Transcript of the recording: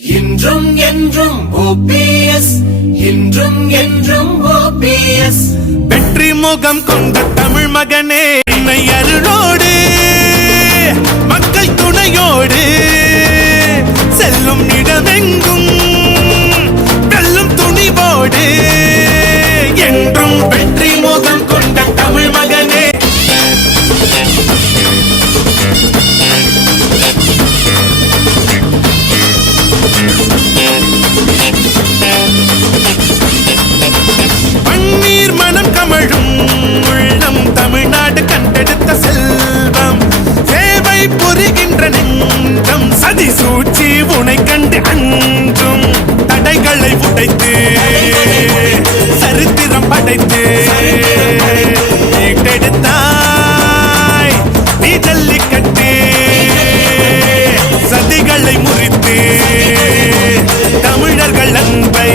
இன்றும் என்றும் OPS, இன்றும் என்றும் OPS. வெற்றி முகம் கொண்ட தமிழ் மகனே, என்னை அருளோடு மக்கள் துணையோடு செல்லும் இடமெங்கும் வெல்லும் துணிவோடு என்றும் வெற்றி முகம் கொண்ட தமிழ் மகனே. பன்னீர் மனம் கமழும் உள்ளம் தமிழ்நாடு கண்டெடுத்த செல்வம், சேவை புரிகின்ற நெஞ்சம், சதி சூழ்ச்சி உனை கண்டு அஞ்சும், தடைகளை உடைத்து சரித்திரம் படைத்து மீட்டெடுத்தாய் நீ ஜல்லிக்கட்டு, சதிகளை முறித்து தமிழர்கள் அன்பை